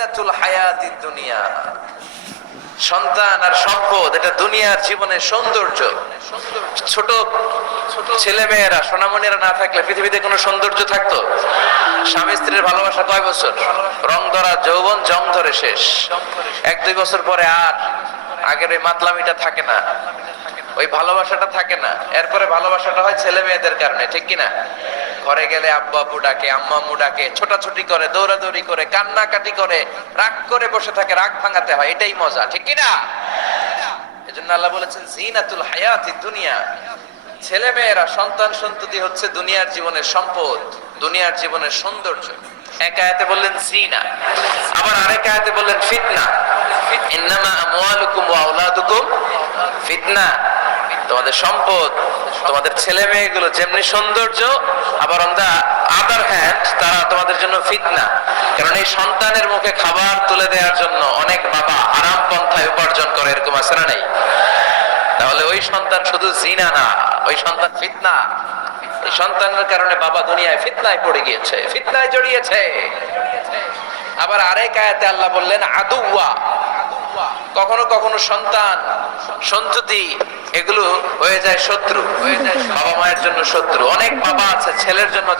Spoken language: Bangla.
জিনাতুল হায়াতিদ দুনিয়া, সন্তান আর সম্পদ এটা দুনিয়ার জীবনের সৌন্দর্য। ছোট ছেলে মেয়েরা সোনামণিরা না থাকলে পৃথিবীতে কোনো সৌন্দর্য থাকতো? স্বামী স্ত্রীর ভালোবাসা কয় বছর? রং ধরা যৌবন, জং ধরে শেষ। 1-2 বছর পরে আর আগের ওই মাতলামিটা থাকে না, ওই ভালোবাসাটা থাকে না। এরপরে ভালোবাসাটা হয় ছেলে মেয়েদের কারণে, ঠিক কিনা? ঘরে গেলে আব্বু আব্বু ডাকে, আম্মা আম্মু ডাকে, ছোটাছুটি করে, দৌড়াদৌড়ি করে, কান্নাকাটি করে, রাগ করে বসে থাকে, রাগ ভাঙাতে হয়, এটাই মজা, ঠিক কিনা? এজন্য আল্লাহ বলেছেন জিনাতুল হায়াতিদ দুনিয়া। ছেলে মেয়েরা, সন্তান সন্ততি হচ্ছে দুনিয়ার জীবনের সম্পদ, দুনিয়ার জীবনের সৌন্দর্য। এক আয়াতে বললেন জিনা, আবার আরেক আয়াতে বললেন ফিতনা। ইন্নামা আমওয়ালুকুম ওয়া আওলাদুকুম ফিতনা। তোমাদের সম্পদ, তোমাদের ছেলে মেয়েগুলো যেমনি সৌন্দর্য, আবার অন দা আদার হ্যান্ড তারা তোমাদের জন্য ফিতনা। কারণ এই সন্তানের মুখে খাবার তুলে দেওয়ার জন্য অনেক বাবা আরাম পন্থায় উপার্জন করে, এরকম আছে না নাই? তাহলে ওই সন্তান শুধু জিনা না, ওই সন্তান ফিতনা। এই সন্তানের কারণে বাবা দুনিয়ায় ফিতনায় পড়ে গিয়েছে, ফিতনায় জড়িয়েছে। আবার আরেক আয়াতে আল্লাহ বললেন আদুওয়া। কখনো কখনো সন্তান সন্ততি এগুলো হয়ে যায় শত্রু, হয়ে যায় বাবা মায়ের জন্য শত্রু। অনেক বাবা আছে ছেলের জন্য